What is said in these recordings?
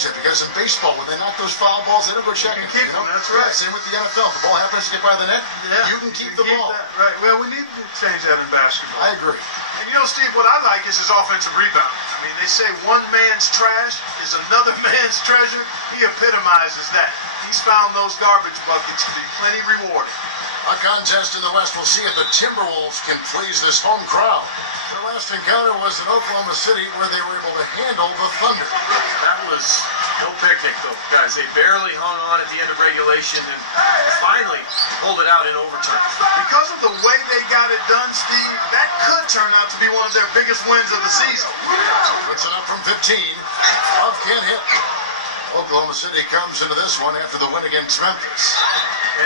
change it, because in baseball, when they knock those foul balls, they don't go check it. Keep them, that's right. Yeah, same with the NFL. If the ball happens to get by the net, you can keep the ball. That, right. Well, we need to change that in basketball. I agree. And you know, Steve, what I like is his offensive rebound. I mean, they say one man's trash is another man's treasure. He epitomizes that. He's found those garbage buckets to be plenty rewarding. A contest in the West. We'll see if the Timberwolves can please this home crowd. Their last encounter was in Oklahoma City, where they were able to handle the Thunder. That was no picnic, though, guys. They barely hung on at the end of regulation and finally pulled it out in overtime. Because of the way they got it done, Steve, that could turn out to be one of their biggest wins of the season. Puts it up from 15. Love can't hit. Oklahoma City comes into this one after the win against Memphis.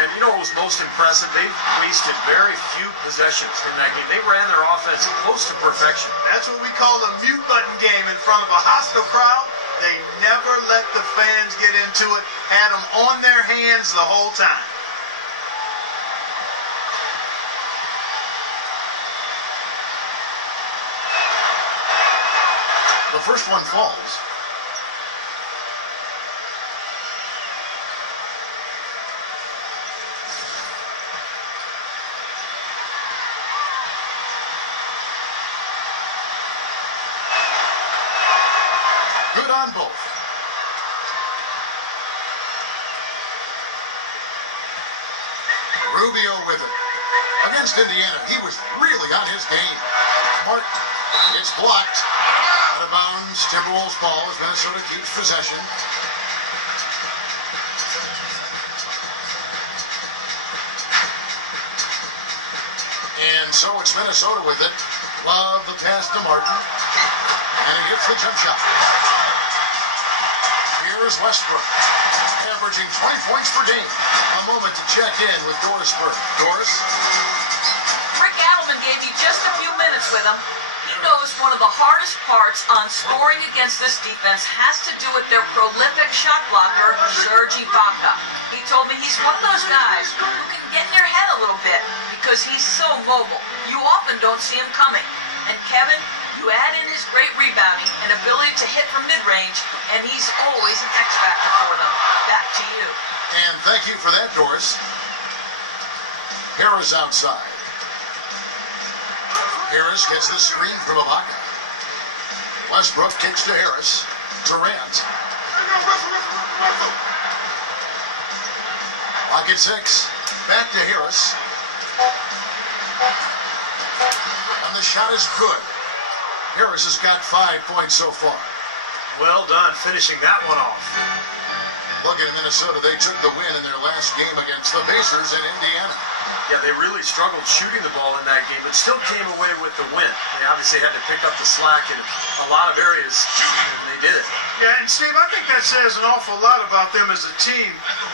And you know what was most impressive? They wasted very few possessions in that game. They ran their offense close to perfection. That's what we call a mute button game in front of a hostile crowd. They never let the fans get into it, had them on their hands the whole time. The first one falls. Good on both. Rubio with it. Against Indiana, he was really on his game. Martin, it's blocked. Out of bounds, Timberwolves ball as Minnesota keeps possession. And so it's Minnesota with it. Love the pass to Martin. And he gets the jump shot. Here is Westbrook, averaging 20 points per game. A moment to check in with Doris Burke. Doris? Rick Adelman gave you just a few minutes with him. He knows one of the hardest parts on scoring against this defense has to do with their prolific shot blocker, Serge Ibaka. He told me he's one of those guys who can get in your head a little bit because he's so mobile. You often don't see him coming. And Kevin, you add in his great rebounding and ability to hit from mid-range, and he's always an X-factor for them. Back to you. And thank you for that, Doris. Harris outside. Harris gets the screen from Ibaka. Westbrook kicks to Harris. Durant. Pocket 6. Back to Harris. And the shot is good. Harris has got 5 points so far. Well done, finishing that one off. Looking at Minnesota, they took the win in their last game against the Pacers in Indiana. Yeah, they really struggled shooting the ball in that game, but still came away with the win. They obviously had to pick up the slack in a lot of areas, and they did it. Yeah, and Steve, I think that says an awful lot about them as a team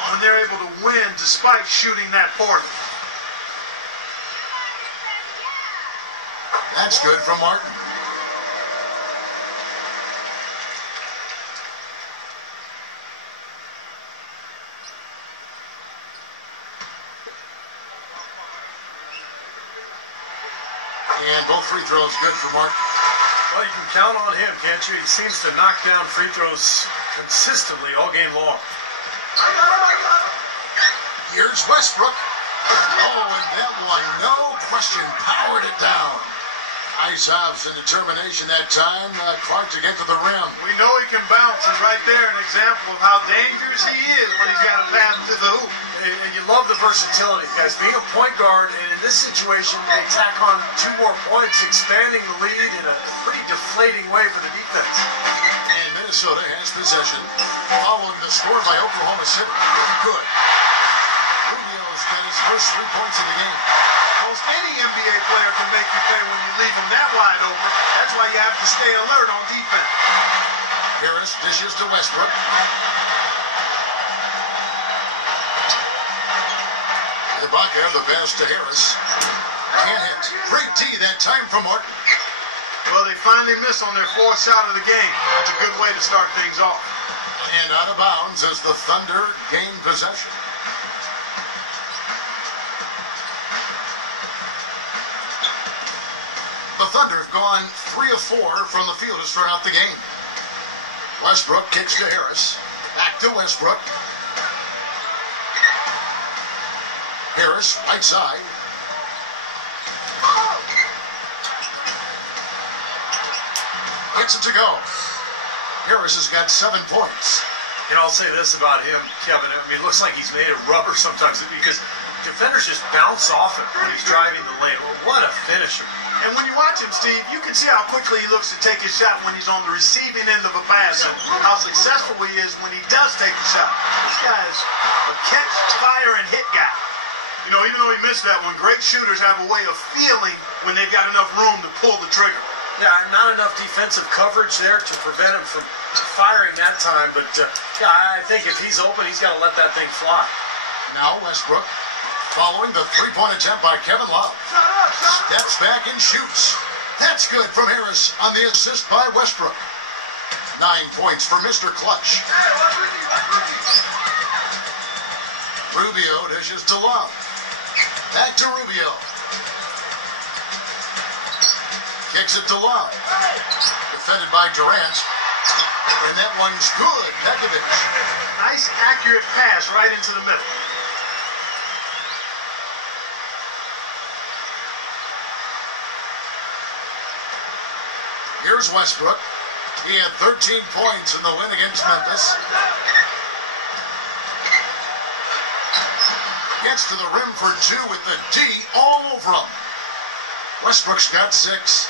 when they're able to win despite shooting that poorly. That's good from Martin. And both free throws good for Martin. Well, you can count on him, can't you? He seems to knock down free throws consistently all game long. Here's Westbrook. Oh, and that one, no question, powered it down. Nice hops and determination that time. Clark to get to the rim. We know he can bounce, and right there an example of how dangerous he is when he's got a pass to the hoop. And you love the versatility, guys. Being a point guard, and in this situation, they tack on 2 more points, expanding the lead in a pretty deflating way for the defense. And Minnesota has possession, following the score by Oklahoma City. Good. Rubio's got his first 3 points of the game. Almost any NBA player can make you pay when you leave them that wide open. That's why you have to stay alert on defense. Harris dishes to Westbrook. Ibaka, the pass to Harris. Can't hit. Great D that time from Martin. Well, they finally miss on their 4th shot of the game. That's a good way to start things off. And out of bounds as the Thunder gain possession. The Thunder have gone 3 of 4 from the field to start out the game. Westbrook kicks to Harris. Back to Westbrook. Harris, right side. Gets it to go. Harris has got 7 points. And I'll say this about him, Kevin. I mean, it looks like he's made of rubber sometimes because defenders just bounce off him when he's driving the lane. Well, what a finisher. And when you watch him, Steve, you can see how quickly he looks to take his shot when he's on the receiving end of a pass and how successful he is when he does take a shot. This guy is a catch, fire, and hit guy. You know, even though he missed that one, great shooters have a way of feeling when they've got enough room to pull the trigger. Yeah, not enough defensive coverage there to prevent him from firing that time. But, yeah, I think if he's open, he's got to let that thing fly. Now Westbrook, following the three-point attempt by Kevin Love. Steps back and shoots. That's good from Harris on the assist by Westbrook. 9 points for Mr. Clutch. Rubio dishes to Love. Back to Rubio. Kicks it to Love. Defended by Durant. And that one's good. Pekovic. Nice, accurate pass right into the middle. Here's Westbrook. He had 13 points in the win against Memphis. Gets to the rim for 2 with the D all over him. Westbrook's got 6.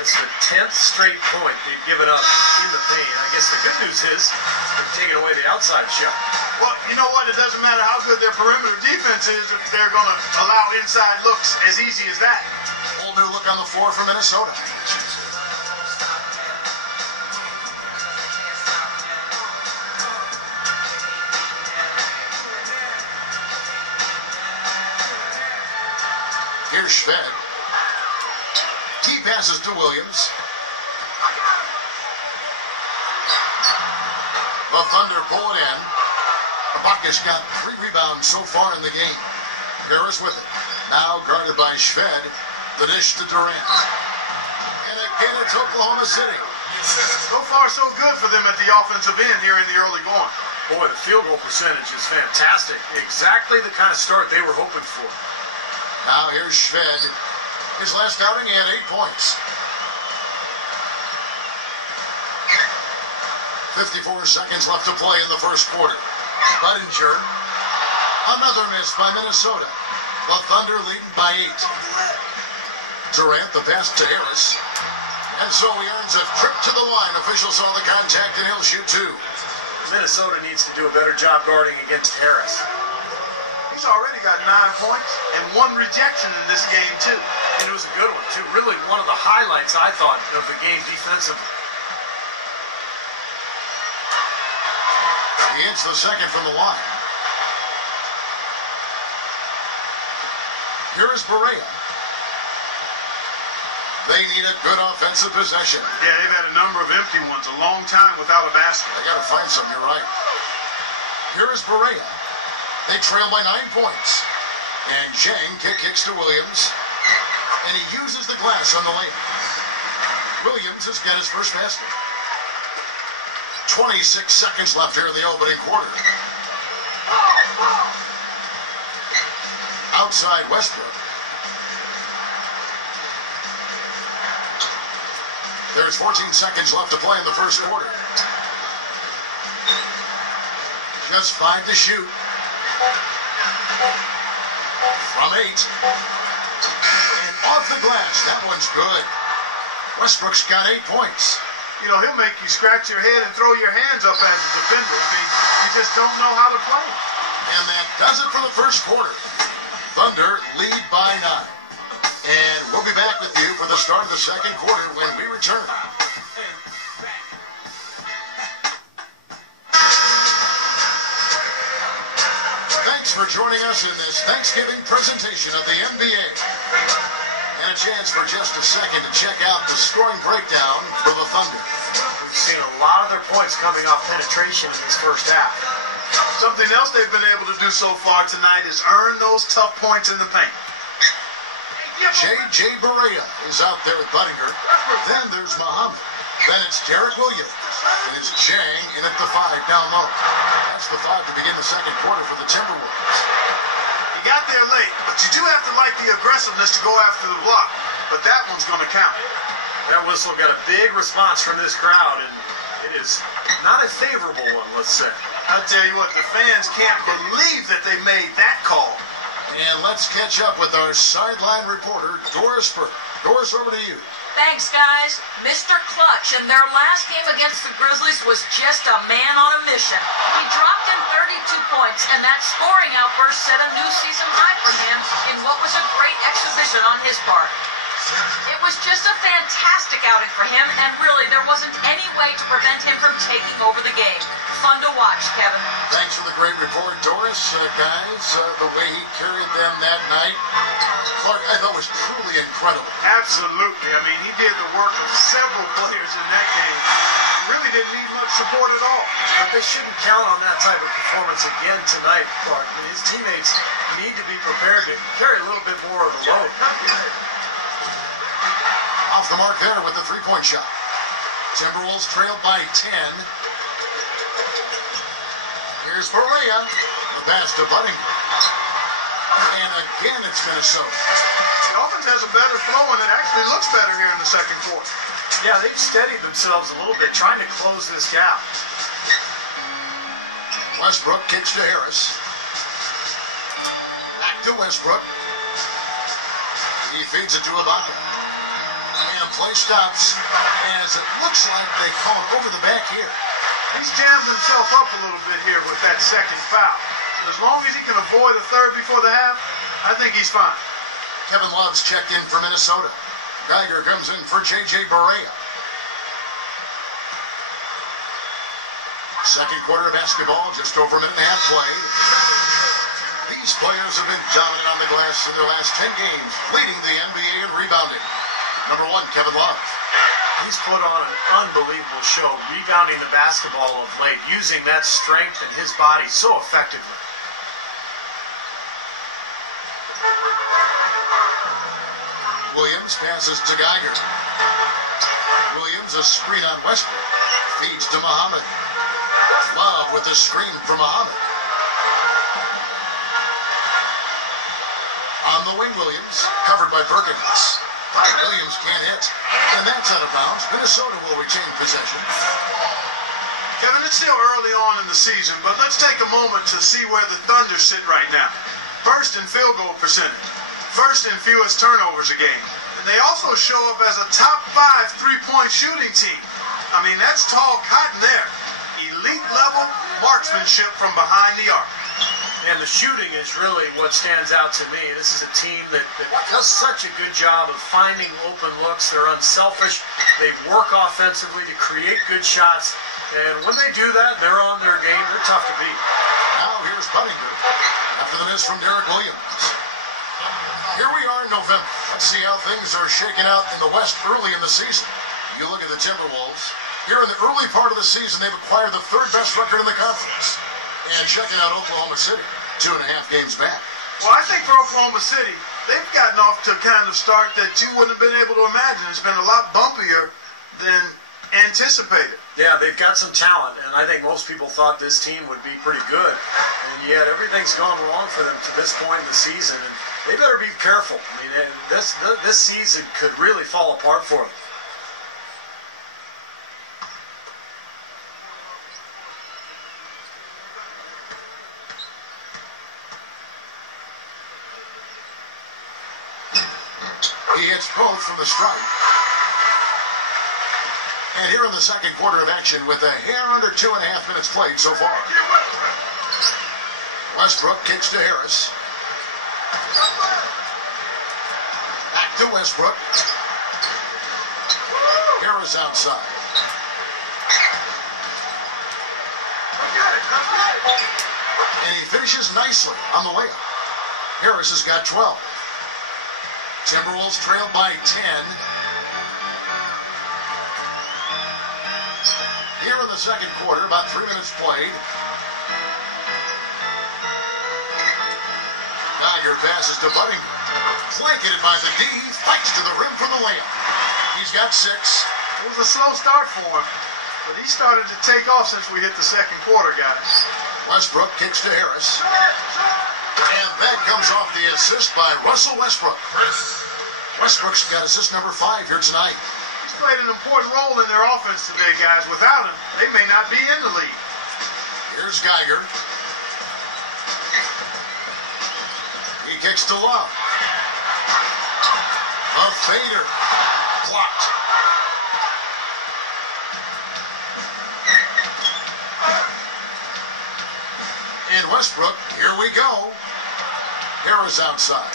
It's the 10th straight point they've given up in the paint. I guess the good news is they've taken away the outside shot. Well, you know what? It doesn't matter how good their perimeter defense is if they're going to allow inside looks as easy as that. Whole new look on the floor for Minnesota. Here's Shved. He passes to Williams. The Thunder pull it in. Ibaka's got 3 rebounds so far in the game. Harris with it. Now guarded by Shved. The dish to Durant. And again, it's Oklahoma City. So far, so good for them at the offensive end here in the early going. Boy, the field goal percentage is fantastic. Exactly the kind of start they were hoping for. Now here's Shved. His last outing, he had 8 points. 54 seconds left to play in the first quarter. Budinger. Another miss by Minnesota. The Thunder leading by 8. Durant, the pass to Harris. And so he earns a trip to the line. Officials saw the contact and he'll shoot 2. Minnesota needs to do a better job guarding against Harris. He's already got 9 points and 1 rejection in this game, too. And it was a good one, too. Really one of the highlights, I thought, of the game defensively. He hits the second from the line. Here is Barea. They need a good offensive possession. Yeah, they've had a number of empty ones, a long time without a basket. They got to find some, you're right. Here is Barea. They trail by 9 points. And Zhang kicks to Williams. And he uses the glass on the lane. Williams has got his first basket. 26 seconds left here in the opening quarter. Outside Westbrook. There's 14 seconds left to play in the first quarter. Just 5 to shoot. From 8. And off the glass. That one's good. Westbrook's got 8 points. You know, he'll make you scratch your head and throw your hands up as a defender. I mean, you just don't know how to play. And that does it for the first quarter. Thunder lead by 9. And we'll be back with you for the start of the second quarter when we return. Thanks for joining us in this Thanksgiving presentation of the NBA. And a chance for just a second to check out the scoring breakdown for the Thunder. We've seen a lot of their points coming off penetration in this first half. Something else they've been able to do so far tonight is earn those tough points in the paint. J.J. Barea is out there with Budinger. Then there's Muhammad. Then it's Derek Williams. And it's Jang in at the 5 down low. That's the 5 to begin the second quarter for the Timberwolves. He got there late, but you do have to like the aggressiveness to go after the block. But that one's going to count. That whistle got a big response from this crowd, and it is not a favorable one, let's say. I'll tell you what, the fans can't believe that they made that call. And let's catch up with our sideline reporter, Doris Burke. Doris, over to you. Thanks, guys. Mr. Clutch in their last game against the Grizzlies was just a man on a mission. He dropped in 32 points, and that scoring outburst set a new season high for him in what was a great exhibition on his part. It was just a fantastic outing for him, and really there wasn't any way to prevent him from taking over the game. Fun to watch, Kevin. Thanks for the great report, Doris. Guys, the way he carried them that night, Clark, I thought was truly incredible. Absolutely. I mean, he did the work of several players in that game. He really didn't need much support at all. But they shouldn't count on that type of performance again tonight, Clark. I mean, his teammates need to be prepared to carry a little bit more of the load. Off the mark there with the three-point shot. Timberwolves trailed by 10. Here's Barea. The pass to Buddington. And again, it's Minnesota. The offense has a better flow, and it actually looks better here in the second quarter. Yeah, they've steadied themselves a little bit, trying to close this gap. Westbrook kicks to Harris. Back to Westbrook. He feeds it to Ibaka. And play stops as it looks like they call it over the back here. He's jammed himself up a little bit here with that second foul. As long as he can avoid a third before the half, I think he's fine. Kevin Love's checked in for Minnesota. Geiger comes in for J.J. Barea. Second quarter of basketball, just over a minute and a half play. These players have been dominant on the glass in their last 10 games, leading the NBA in rebounding. Number 1, Kevin Love. He's put on an unbelievable show, rebounding the basketball of late, using that strength in his body so effectively. Williams passes to Geiger. Williams, a screen on Westbrook. Feeds to Muhammad. Love with the screen from Muhammad. On the wing, Williams, covered by Perkins. Williams can't hit. And that's out of bounds. Minnesota will retain possession. Kevin, it's still early on in the season, but let's take a moment to see where the Thunder sit right now. First in field goal percentage. First in fewest turnovers a game. And they also show up as a top 5 three-point shooting team. I mean, that's tall cotton there. Elite level marksmanship from behind the arc. And the shooting is really what stands out to me. This is a team that does such a good job of finding open looks. They're unselfish. They work offensively to create good shots. And when they do that, they're on their game. They're tough to beat. Now here's Buddington after the miss from Derek Williams. Here we are in November. Let's see how things are shaking out in the West early in the season. You look at the Timberwolves. Here in the early part of the season, they've acquired the 3rd best record in the conference. And checking out Oklahoma City, 2.5 games back. Well, I think for Oklahoma City, they've gotten off to a kind of start that you wouldn't have been able to imagine. It's been a lot bumpier than anticipated. Yeah, they've got some talent, and I think most people thought this team would be pretty good. And yet everything's gone wrong for them to this point in the season, and they better be careful. I mean, this season could really fall apart for them. He hits both from the stripe. And here in the second quarter of action with a hair under 2.5 minutes played so far. Westbrook kicks to Harris. Back to Westbrook. Harris outside. And he finishes nicely on the layup. Harris has got 12. Timberwolves trailed by 10. Here in the second quarter, about 3 minutes played. Geiger passes to Buddington. Blanketed by the D. Fights to the rim for the layup. He's got 6. It was a slow start for him. But he started to take off since we hit the second quarter, guys. Westbrook kicks to Harris. And that comes off the assist by Russell Westbrook. Westbrook's got assist number 5 here tonight. He's played an important role in their offense today, guys. Without him, they may not be in the league. Here's Geiger. He kicks to Love. A fader. Blocked. And Westbrook, here we go. Harris outside.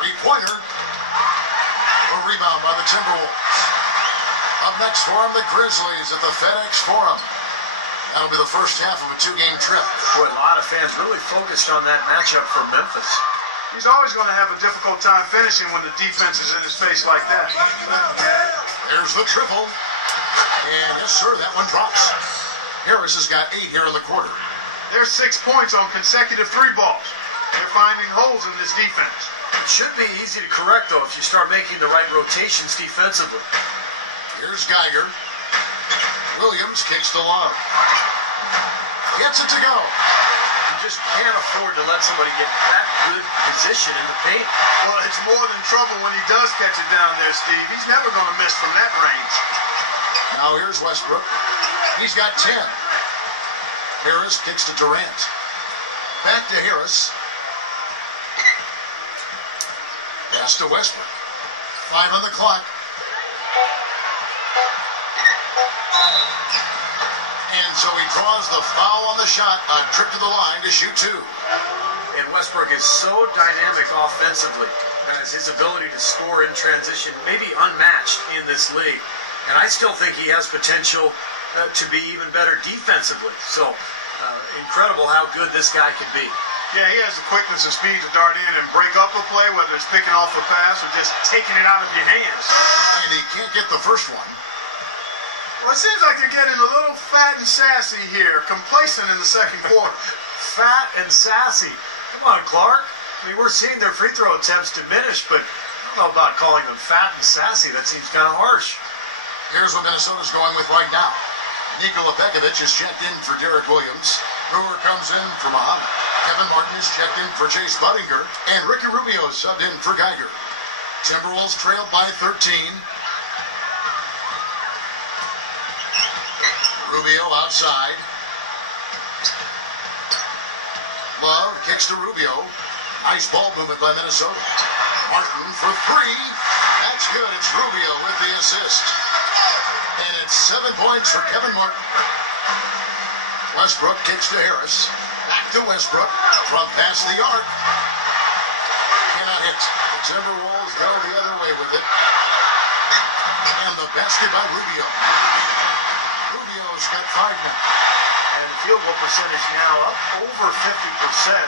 Three-pointer. A rebound by the Timberwolves. Up next for them, the Grizzlies at the FedEx Forum. That'll be the first half of a 2-game trip. Boy, a lot of fans really focused on that matchup for Memphis. He's always going to have a difficult time finishing when the defense is in his face like that. There's the triple. And yes, sir, that one drops. Harris has got 8 here in the quarter. There's 6 points on consecutive 3 balls. They're finding holes in this defense. It should be easy to correct, though, if you start making the right rotations defensively. Here's Geiger. Williams kicks to Love. Gets it to go. You just can't afford to let somebody get that good position in the paint. Well, it's more than trouble when he does catch it down there, Steve. He's never going to miss from that range. Now here's Westbrook. He's got 10. Harris kicks to Durant. Back to Harris. Pass to Westbrook. 5 on the clock. And so he draws the foul on the shot. A trip to the line to shoot 2. And Westbrook is so dynamic offensively, as his ability to score in transition may be unmatched in this league. And I still think he has potential to be even better defensively. So incredible how good this guy can be. Yeah, he has the quickness and speed to dart in and break up a play, whether it's picking off a pass or just taking it out of your hands. And he can't get the first one. Well, it seems like they're getting a little fat and sassy here, complacent in the second quarter. Fat and sassy. Come on, Clark. I mean, we're seeing their free throw attempts diminish, but I don't know about calling them fat and sassy. That seems kind of harsh. Here's what Minnesota's going with right now. Nikola Pekovic is checked in for Derek Williams. Brewer comes in for Muhammad. Kevin Martin is checked in for Chase Budinger. And Ricky Rubio is subbed in for Geiger. Timberwolves trailed by 13. Rubio outside. Love kicks to Rubio. Nice ball movement by Minnesota. Martin for 3. That's good. It's Rubio with the assist. And it's 7 points for Kevin Martin. Westbrook kicks to Harris. Back to Westbrook. From past the arc. Cannot hit. The Timberwolves go the other way with it. And the basket by Rubio. Rubio's got 5 now. And the field goal percentage now up over 50%,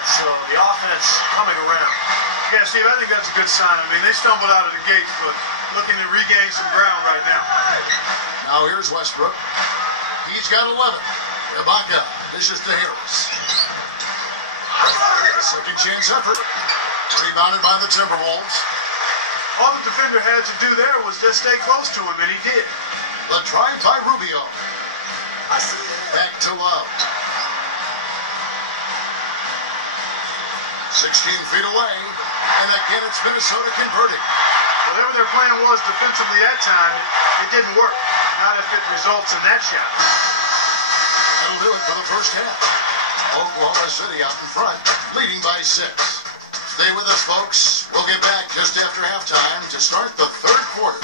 so the offense coming around. Yeah, Steve, I think that's a good sign. I mean, they stumbled out of the gates, but looking to regain some ground right now. Now here's Westbrook. He's got 11. Ibaka dishes to Harris. Second chance effort. Rebounded by the Timberwolves. All the defender had to do there was just stay close to him, and he did. The drive by Rubio. Back to Love. 16 feet away. And again, it's Minnesota converting. Whatever their plan was defensively that time, it didn't work. Not if it results in that shot. That'll do it for the first half. Oklahoma City out in front, leading by 6. Stay with us, folks. We'll get back just after halftime to start the third quarter.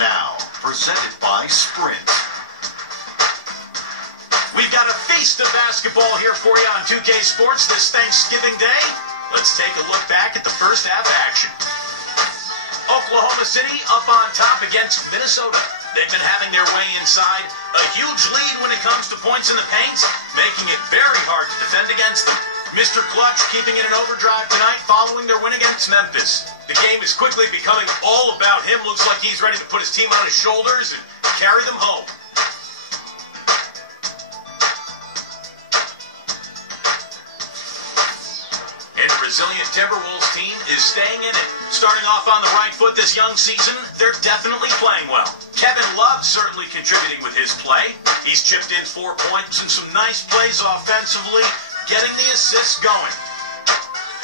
Now, presented by Sprint. We've got a feast of basketball here for you on 2K Sports this Thanksgiving Day. Let's take a look back at the first half action. Oklahoma City up on top against Minnesota. They've been having their way inside. A huge lead when it comes to points in the paint, making it very hard to defend against them. Mr. Clutch keeping it in overdrive tonight following their win against Memphis. The game is quickly becoming all about him. Looks like he's ready to put his team on his shoulders and carry them home. And the resilient Timberwolves team is staying in it. Starting off on the right foot this young season, they're definitely playing well. Kevin Love certainly contributing with his play. He's chipped in 4 points and some nice plays offensively, getting the assists going.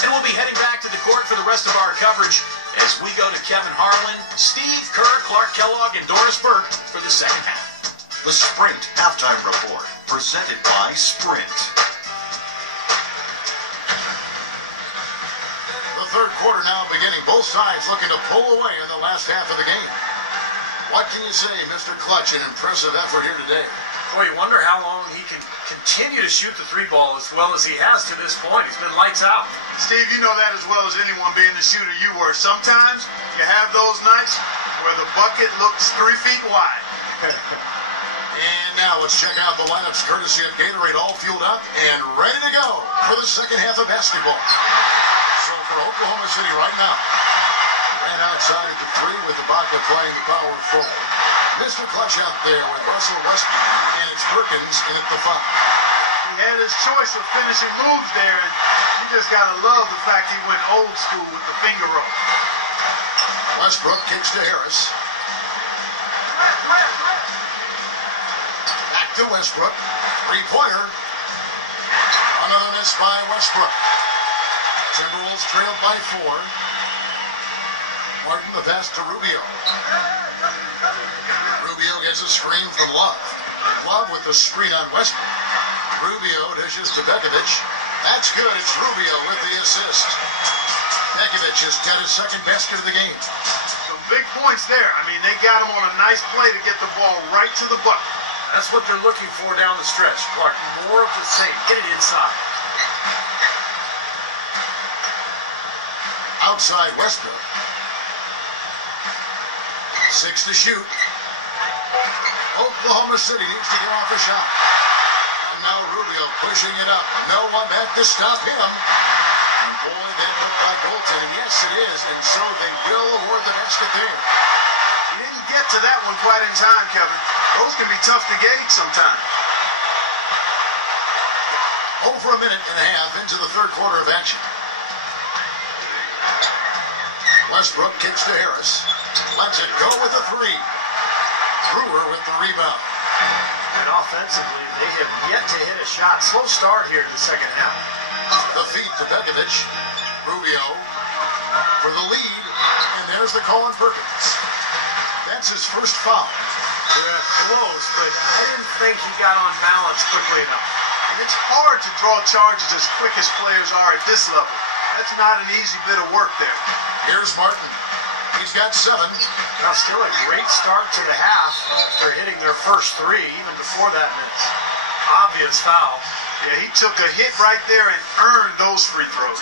And we'll be heading back to the court for the rest of our coverage as we go to Kevin Harlan, Steve Kerr, Clark Kellogg, and Doris Burke for the second half. The Sprint Halftime Report, presented by Sprint. The third quarter now beginning. Both sides looking to pull away in the last half of the game. What can you say, Mr. Clutch? An impressive effort here today. Boy, you wonder how long he can continue to shoot the three ball as well as he has to this point. He's been lights out. Steve, you know that as well as anyone being the shooter you were. Sometimes you have those nights where the bucket looks 3 feet wide. And now let's check out the lineups courtesy of Gatorade, all fueled up and ready to go for the second half of basketball. So for Oklahoma City right now, ran outside at the 3 with Ibaka playing the power forward. Mr. Clutch out there with Russell Westbrook, and it's Perkins in at the 5. He had his choice of finishing moves there, and you just got to love the fact he went old school with the finger roll. Westbrook kicks to Harris. Back to Westbrook. Three-pointer. Another miss by Westbrook. Timberwolves trailed by 4. Martin the pass to Rubio. Rubio gets a screen from Love. Love with the screen on Westbrook. Rubio dishes to Begovic. That's good. It's Rubio with the assist. Begovic has got his second basket of the game. Some big points there. I mean, they got him on a nice play to get the ball right to the bucket. That's what they're looking for down the stretch, Clark. More of the same. Get it inside. Outside Westbrook. 6 to shoot. Oklahoma City needs to get off a shot. And now Rubio pushing it up. No one back to stop him. And boy, that looked like goaltending. Yes, it is. And so they will award the basket there. He didn't get to that one quite in time, Kevin. Those can be tough to gauge sometimes. Over a minute and a half into the third quarter of action. Westbrook kicks to Harris. Lets it go with a 3. Brewer with the rebound. And offensively, they have yet to hit a shot. Slow start here in the second half. The feed to Begovic. Rubio for the lead. And there's the call on Perkins. That's his first foul. Yeah, close, but I didn't think he got on balance quickly enough. And it's hard to draw charges as quick as players are at this level. That's not an easy bit of work there. Here's Martin. He's got 7. Now still a great start to the half. They're hitting their first 3 even before that miss. Obvious foul. Yeah, he took a hit right there and earned those free throws.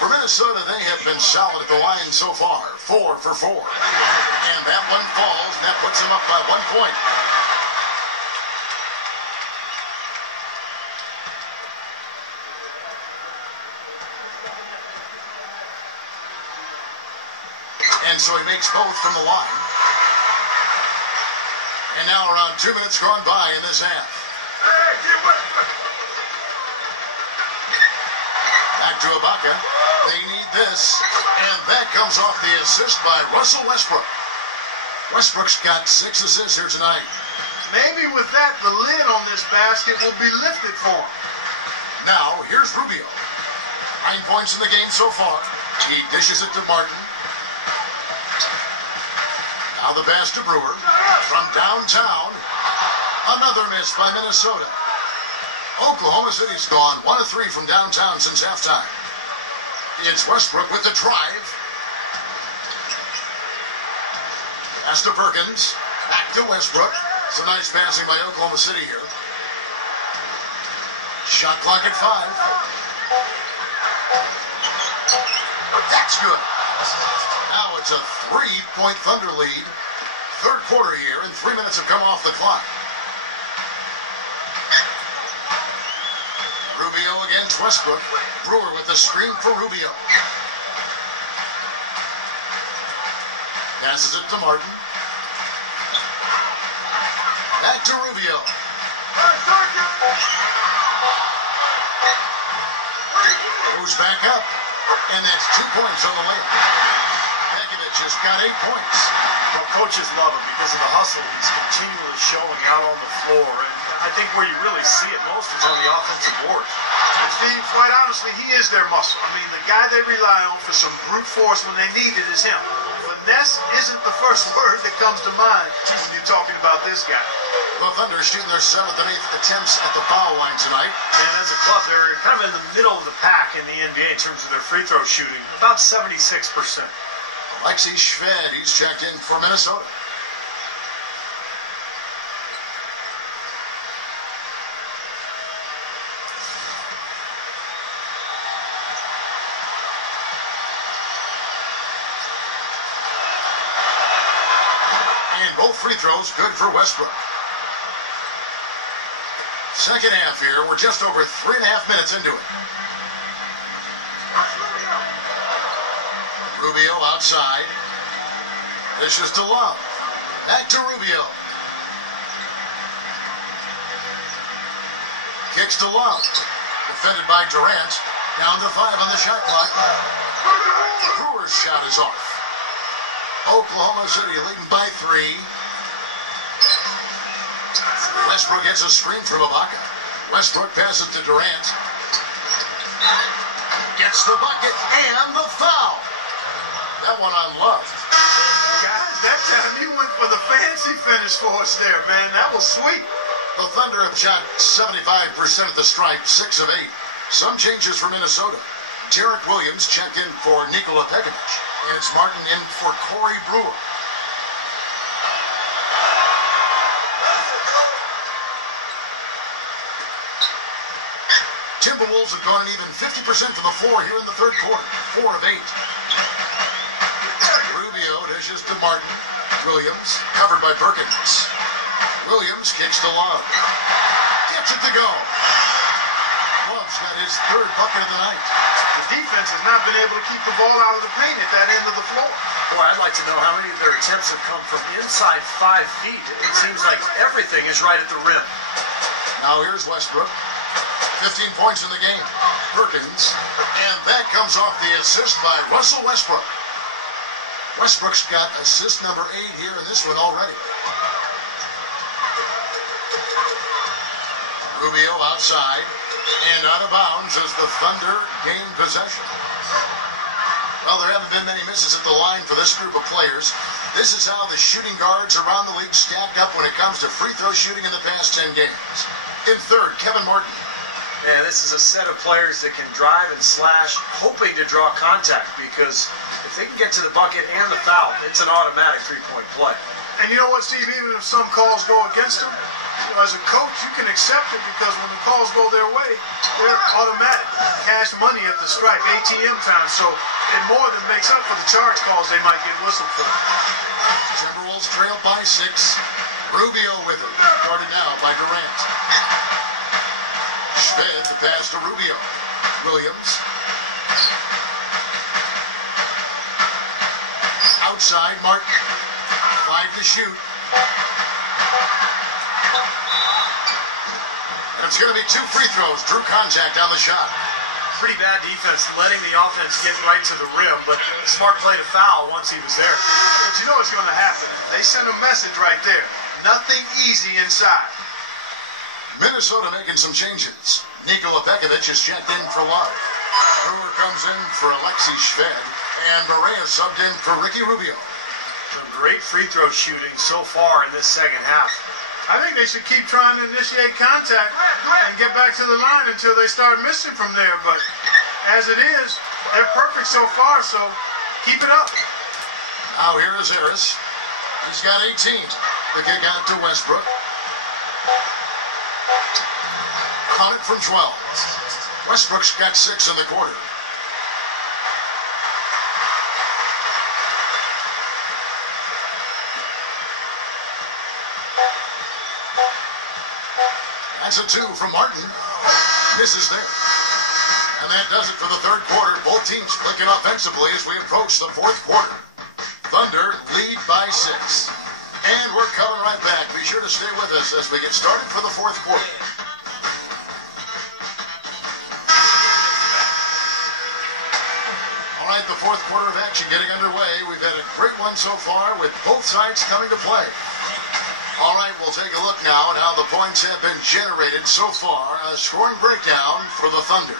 For Minnesota, they have been solid at the line so far. 4 for 4. And that one falls, and that puts them up by 1 point. And so he makes both from the line. And now around 2 minutes gone by in this half. Back to Ibaka. They need this. And that comes off the assist by Russell Westbrook. Westbrook's got 6 assists here tonight. Maybe with that, the lid on this basket will be lifted for him. Now, here's Rubio. 9 points in the game so far. He dishes it to Martin. Now the pass to Brewer. From downtown, another miss by Minnesota. Oklahoma City's gone 1 of 3 from downtown since halftime. It's Westbrook with the drive. Pass to Perkins. Back to Westbrook. Some nice passing by Oklahoma City here. Shot clock at 5. That's good. Now it's a 3-point Thunder lead. Third quarter here, and 3 minutes have come off the clock. Rubio against Westbrook. Brewer with the screen for Rubio. Passes it to Martin. Back to Rubio. Moves back up. And that's 2 points on the layup. Begovic has got 8 points. Well, coaches love him because of the hustle he's continually showing out on the floor. And I think where you really see it most is on the offensive boards. And Steve, quite honestly, he is their muscle. I mean, the guy they rely on for some brute force when they need it is him. Finesse isn't the first word that comes to mind when you're talking about this guy. The Thunder shooting their 7th and 8th attempts at the foul line tonight. And as a club, they're kind of in the middle of the pack in the NBA in terms of their free throw shooting, about 76%. Alexi Shved, he's checked in for Minnesota. And both free throws good for Westbrook. Second half here, we're just over 3.5 minutes into it. Rubio outside. This is to Love. Back to Rubio. Kicks to Love. Defended by Durant. Down to 5 on the shot clock. Brewer's shot is off. Oklahoma City leading by 3. Westbrook gets a screen from Ibaka. Westbrook passes to Durant. Gets the bucket and the foul. That one on Love. Guys, that time you went for the fancy finish for us there, man. That was sweet. The Thunder have shot 75% at the stripe, 6 of 8. Some changes for Minnesota. Jarrett Williams checked in for Nikola Pekovic. And it's Martin in for Corey Brewer. Timberwolves have gone an even 50% from the floor here in the third quarter. 4 of 8. Rubio dishes to Martin. Williams covered by Perkins. Williams kicks to Love. Gets it to go. Love's got his 3rd bucket of the night. The defense has not been able to keep the ball out of the paint at that end of the floor. Boy, I'd like to know how many of their attempts have come from inside 5 feet. It seems like everything is right at the rim. Now here's Westbrook. 15 points in the game. Perkins. And that comes off the assist by Russell Westbrook. Westbrook's got assist number 8 here in this one already. Rubio outside. And out of bounds as the Thunder gain possession. Well, there haven't been many misses at the line for this group of players. This is how the shooting guards around the league stacked up when it comes to free throw shooting in the past 10 games. In third, Kevin Martin. Man, this is a set of players that can drive and slash, hoping to draw contact, because if they can get to the bucket and the foul, it's an automatic three-point play. And you know what, Steve? Even if some calls go against them, you know, as a coach, you can accept it because when the calls go their way, they're automatic. Cash money at the stripe, ATM time. So it more than makes up for the charge calls they might get whistled for. Timberwolves trail by 6. Rubio with it. Guarded now by Durant. Shved the pass to Rubio. Williams. Outside, Martin. 5 to shoot. And it's going to be 2 free throws. Drew contact on the shot. Pretty bad defense, letting the offense get right to the rim, but smart play to foul once he was there. But you know what's going to happen. They send a message right there. Nothing easy inside. Minnesota making some changes. Nikola Pekovic is checked in for Love. Brewer comes in for Alexi Shved. And Barea subbed in for Ricky Rubio. Some great free throw shooting so far in this second half. I think they should keep trying to initiate contact and get back to the line until they start missing from there. But as it is, they're perfect so far, so keep it up. Now here is Harris. He's got 18. The kick out to Westbrook. Caught it from 12. Westbrook's got 6 in the quarter. That's a 2 from Martin. Misses there. And that does it for the third quarter. Both teams clicking offensively as we approach the fourth quarter. Thunder lead by 6. And we're coming right back. Be sure to stay with us as we get started for the fourth quarter. All right, the fourth quarter of action getting underway. We've had a great one so far with both sides coming to play. All right, we'll take a look now at how the points have been generated so far. A scoring breakdown for the Thunder.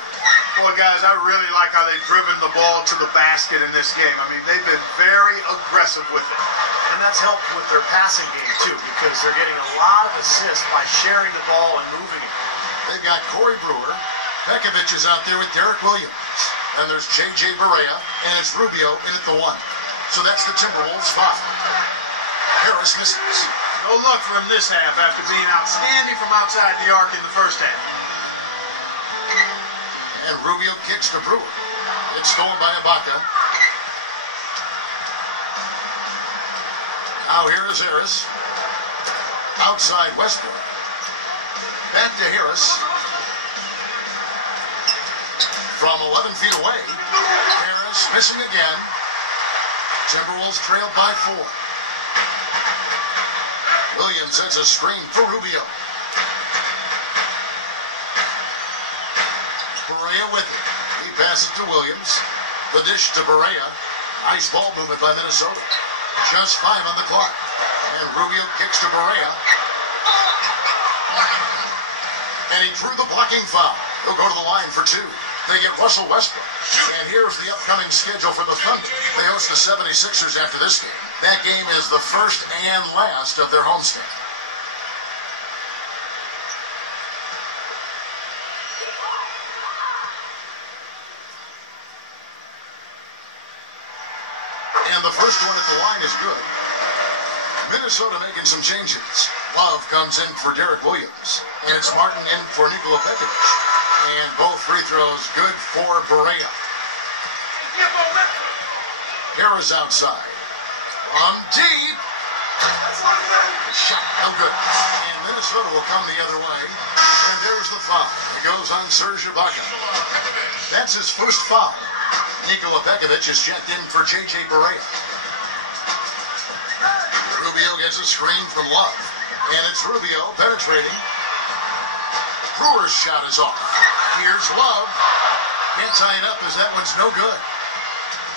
Boy, guys, I really like how they've driven the ball to the basket in this game. I mean, they've been very aggressive with it. And that's helped with their passing game, too, because they're getting a lot of assists by sharing the ball and moving it. They've got Corey Brewer. Pekovic is out there with Derek Williams. And there's J.J. Barea, and it's Rubio in at the 1. So that's the Timberwolves 5. Harris misses. No luck for him this half after being outstanding from outside the arc in the first half. And Rubio kicks to Brewer. It's stolen by Ibaka. Now here is Harris. Outside Westbrook. Back to Harris. From 11 feet away. Harris missing again. Timberwolves trailed by 4. Williams sends a screen for Rubio. Barea with it. He passes to Williams. The dish to Barea. Nice ball movement by Minnesota. Just 5 on the clock. And Rubio kicks to Barea. And he drew the blocking foul. He'll go to the line for 2. They get Russell Westbrook. And here's the upcoming schedule for the Thunder. They host the 76ers after this game. That game is the first and last of their homestand. And the first one at the line is good. Minnesota making some changes. Love comes in for Derek Williams. And it's Martin in for Nikola Pekovic. And both free throws good for Barea. Harris outside. From deep. Shot no good. And Minnesota will come the other way. And there's the foul. It goes on Serge Ibaka. That's his first foul. Nikola Pekovic is checked in for J.J. Barea. Rubio gets a screen from Love. And it's Rubio penetrating. Brewer's shot is off. Here's Love. Can't tie it up as that one's no good.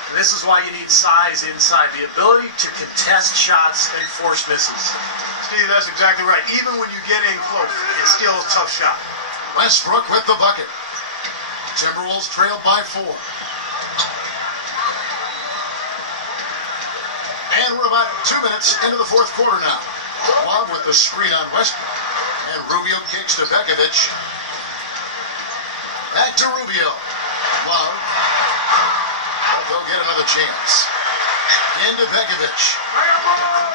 And this is why you need size inside. The ability to contest shots and force misses. Steve, that's exactly right. Even when you get in close, it's still a tough shot. Westbrook with the bucket. Timberwolves trailed by 4. And we're about 2 minutes into the fourth quarter now. Love with the screen on Westbrook. And Rubio kicks to Pekovic. Back to Rubio. Love. They'll get another chance. Into Pekovic.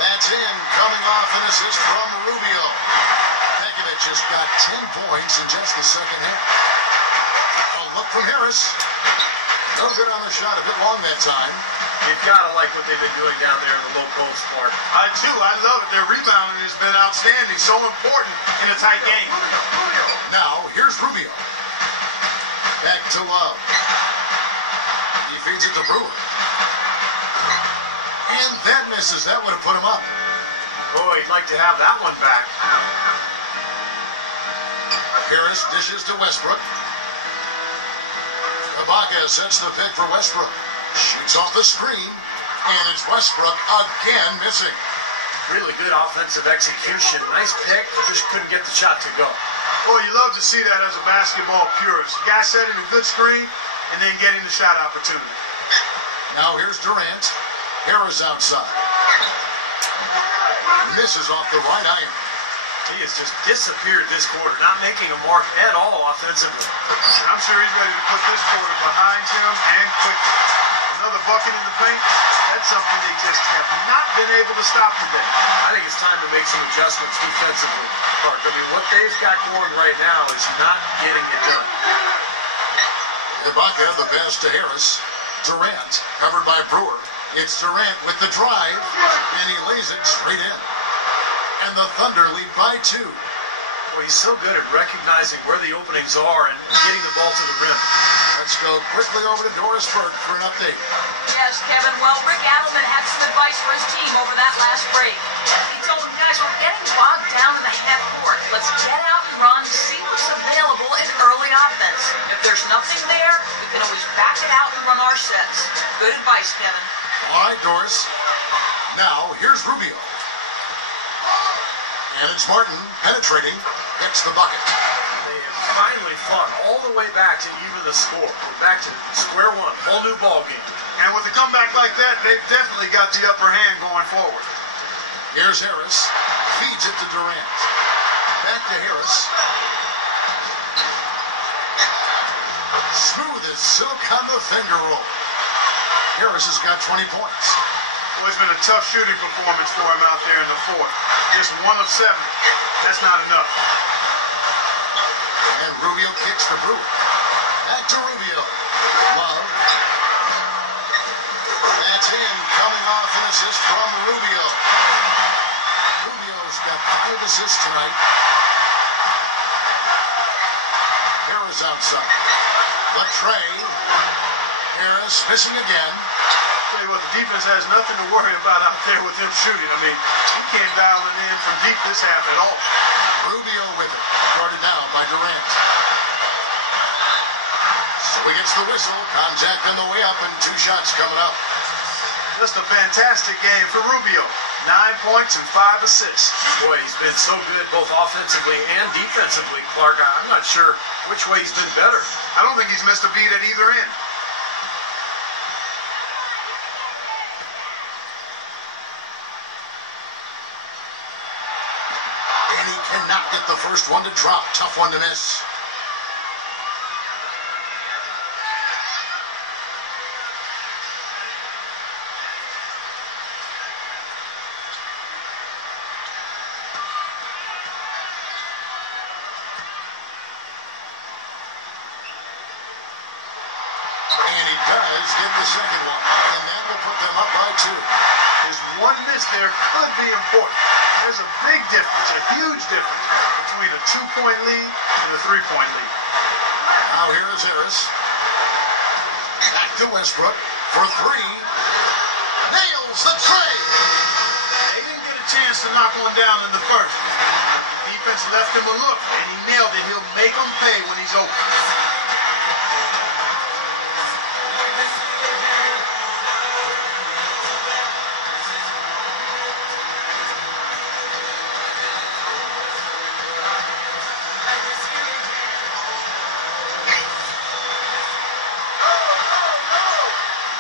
That's in. Coming off an assist from Rubio. Pekovic has got 10 points in just the second half. A look from Harris. No good on the shot. A bit long that time. You've got to like what they've been doing down there in the low post part. I do. I love it. Their rebounding has been outstanding. So important in a tight game. Now, here's Rubio. Back to Love. He feeds it to Brewer. And that misses. That would have put him up. Boy, he'd like to have that one back. Harris dishes to Westbrook. Ibaka sets the pick for Westbrook. Shoots off the screen. And it's Westbrook again missing. Really good offensive execution. Nice pick, just couldn't get the shot to go. Boy, you love to see that as a basketball purist. Guy setting a good screen and then getting the shot opportunity. Now here's Durant. Harris outside. Misses off the right iron. He has just disappeared this quarter, not making a mark at all offensively. And I'm sure he's ready to put this quarter behind him and quickly. Another bucket in the paint, that's something they just have not been able to stop today. I think it's time to make some adjustments defensively, Clark. I mean, what they've got going right now is not getting it done. Ibaka, the pass to Harris. Durant, covered by Brewer. It's Durant with the drive, and he lays it straight in. And the Thunder lead by 2. Well, he's so good at recognizing where the openings are and getting the ball to the rim. Let's go quickly over to Doris Burke for an update. Yes, Kevin. Well, Rick Adelman had some advice for his team over that last break. He told them, guys, we're getting bogged down in the half court. Let's get out and run, see what's available in early offense. If there's nothing there, we can always back it out and run our sets. Good advice, Kevin. All right, Doris. Now, here's Rubio. And it's Martin penetrating. Hits the bucket. They have finally fought all the way back to even the score. We're back to square one. Whole new ball game. And with a comeback like that, they've definitely got the upper hand going forward. Here's Harris. Feeds it to Durant. Back to Harris. Smooth as silk on the finger roll. Harris has got 20 points. Well, it's been a tough shooting performance for him out there in the fourth. Just 1 of 7. That's not enough. And Rubio kicks the Brewer. Back to Rubio. Love. That's in. Coming off an assist from Rubio. Rubio's got 5 assists tonight. Harris outside. The tray. Harris missing again. Tell you what, the defense has nothing to worry about out there with him shooting. I mean, he can't dial it in from deep this half at all. Rubio with it. Guarded now by Durant. So he gets the whistle. Contact on the way up and 2 shots coming up. Just a fantastic game for Rubio. 9 points and 5 assists. Boy, he's been so good both offensively and defensively, Clark. I'm not sure which way he's been better. I don't think he's missed a beat at either end. And he cannot get the first one to drop. Tough one to miss. And he does get the second one. And that will put them up by 2. His 1 miss there could be important. There's a big difference, a huge difference, between a 2-point lead and a 3-point lead. Now here is Harris. Back to Westbrook for 3. Nails the tray. They didn't get a chance to knock one down in the first. The defense left him a look, and he nailed it. He'll make them pay when he's open.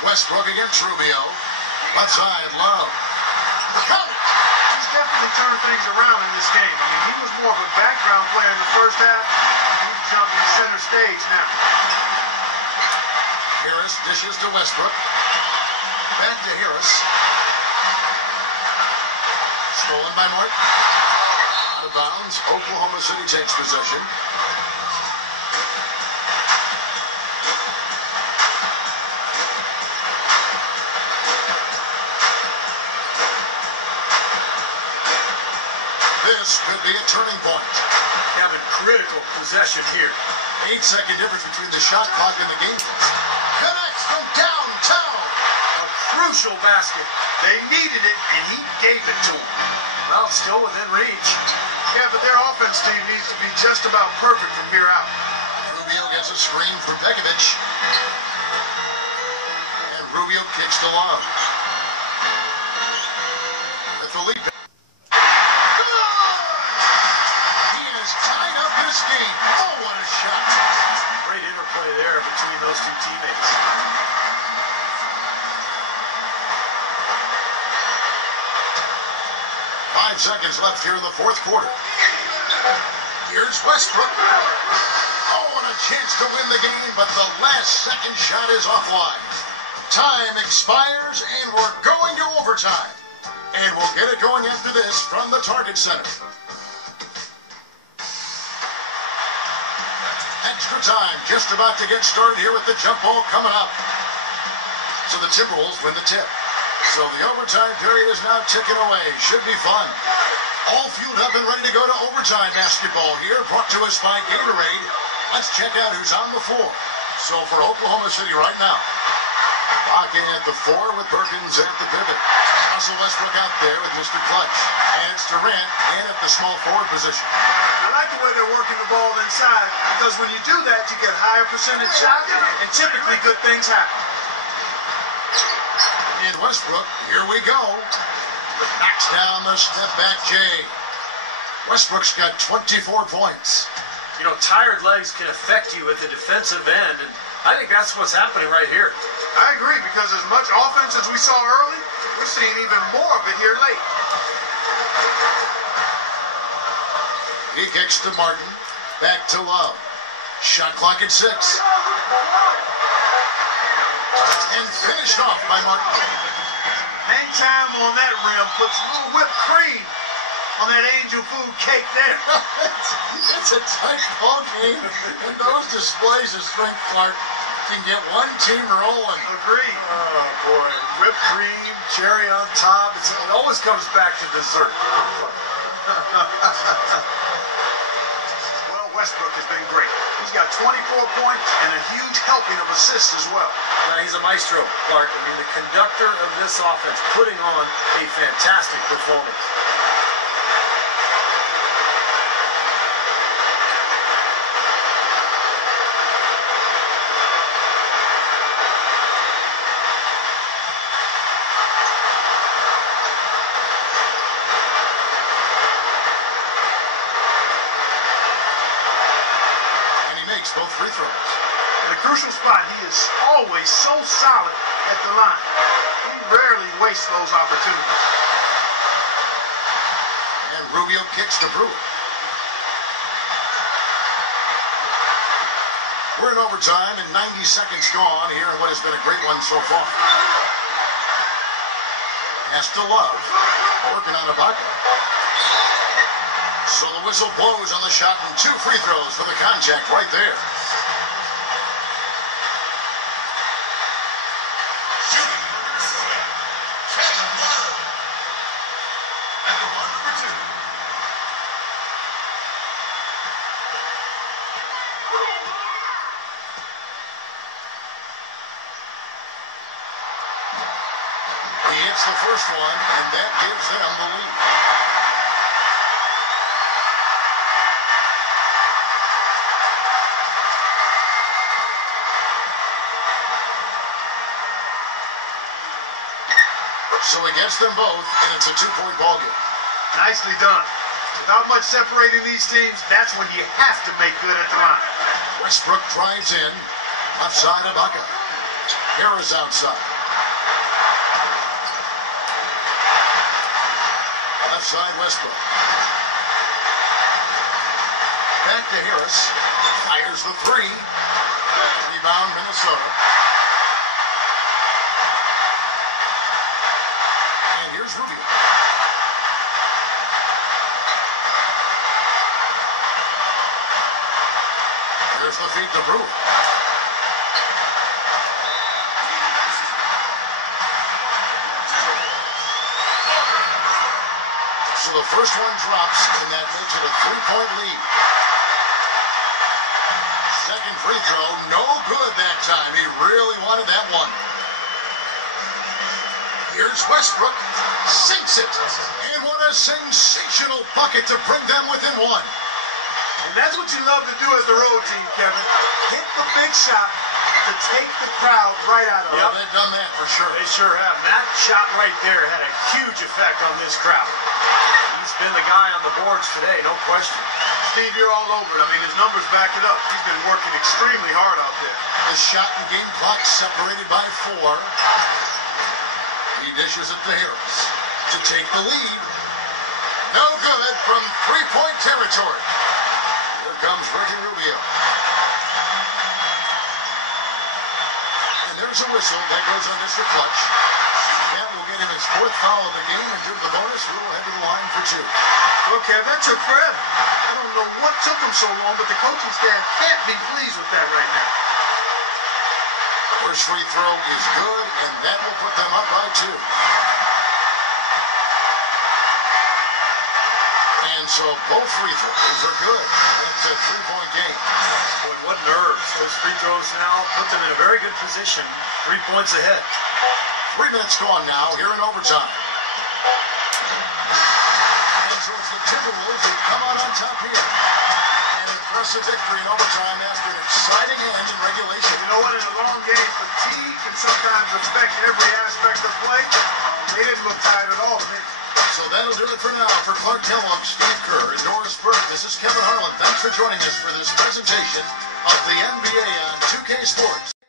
Westbrook against Rubio. Left side, Love. Count. He's definitely turned things around in this game. I mean, he was more of a background player in the first half. He's jumping center stage now. Harris dishes to Westbrook. Back to Harris. Stolen by Martin. Out of bounds. Oklahoma City takes possession. This could be a turning point. Having critical possession here. 8-second difference between the shot clock and the game. Connects from downtown. A crucial basket. They needed it, and he gave it to them. Well, it's still within reach. Yeah, but their offense team needs to be just about perfect from here out. Rubio gets a screen from Pekovic. And Rubio kicks to Love. With the lead. Game. Oh, what a shot. Great interplay there between those 2 teammates. Five seconds left here in the fourth quarter. Here's Westbrook. Oh, what a chance to win the game, but the last second shot is offline. Time expires, and we're going to overtime. And we'll get it going after this from the Target Center. Extra time, just about to get started here with the jump ball coming up. So the Timberwolves win the tip. So the overtime period is now ticking away. Should be fun. All fueled up and ready to go to overtime basketball here, brought to us by Gatorade. Let's check out who's on the floor. So for Oklahoma City right now, Rocking at the 4 with Perkins at the pivot. Russell Westbrook out there with Mr. Clutch. And it's Durant in at the small forward position. I like the way they're working the ball inside. because when you do that, you get higher percentage shots, and typically good things happen. In Westbrook, here we go. Knocks down the step-back J. Westbrook's got 24 points. You know, tired legs can affect you at the defensive end, and I think that's what's happening right here. I agree, because as much offense as we saw early, we're seeing even more of it here late. He kicks to Martin. Back to Love. Shot clock at 6. And finished off by Martin. Hang time on that rim puts a little whipped cream on that angel food cake there. It's a tight ball game, and those displays of strength, Clark, can get one team rolling. Agreed. Oh, boy. Whipped cream, cherry on top. It always comes back to dessert. Well, Westbrook has been great. He's got 24 points and a huge helping of assists as well. Yeah, he's a maestro, Clark. I mean, the conductor of this offense, putting on a fantastic performance. Both free throws. In a crucial spot, he is always so solid at the line. He rarely wastes those opportunities. And Rubio kicks to Brewer. We're in overtime and 90 seconds gone here in what has been a great one so far. Has to Love. Working on Ibaka. So the whistle blows on the shot and 2 free throws for the contact right there. He hits the first one, and that gives them the lead. So he gets them both, and it's a 2-point ball game. Nicely done. Without much separating these teams, that's when you have to make good at the line. Westbrook drives in. Offside Ibaka. Harris outside. Left side Westbrook. Back to Harris. Fires the 3. Rebound Minnesota. And here's Rubio. Here's the feed to Brewer. So the first one drops, and that makes it a 3-point lead. Second free throw, no good that time. He really wanted that one. Here's Westbrook, sinks it, and what a sensational bucket to bring them within 1. And that's what you love to do as the road team, Kevin. Hit the big shot to take the crowd right out of it. Yeah, they've done that for sure. They sure have. That shot right there had a huge effect on this crowd. He's been the guy on the boards today, no question. Steve, you're all over it. I mean, his numbers back it up. He's been working extremely hard out there. The shot and game clock separated by 4. He dishes it to Harris to take the lead. No good from 3-point territory. Here comes Ricky Rubio. And there's a whistle that goes on Mr. Clutch. That will get him his 4th foul of the game, and due to the bonus, we'll head to the line for 2. Okay, that took forever. I don't know what took him so long, but the coaching staff can't be pleased with that right now. First free throw is good, and that will put them up by 2. And so both free throws are good. It's a 3-point game. Boy, what nerves. Those free throws now put them in a very good position. 3 points ahead. 3 minutes gone now here in overtime. And so it's the Timberwolves who come out on top here. And impressive impressive victory in overtime after an exciting end in regulation. You know what? In a long game, fatigue can sometimes affect every aspect of play. They didn't look tired at all to me. So that'll do it for now. For Clark Kellogg, Steve Kerr, and Doris Burke, this is Kevin Harlan. Thanks for joining us for this presentation of the NBA on 2K Sports.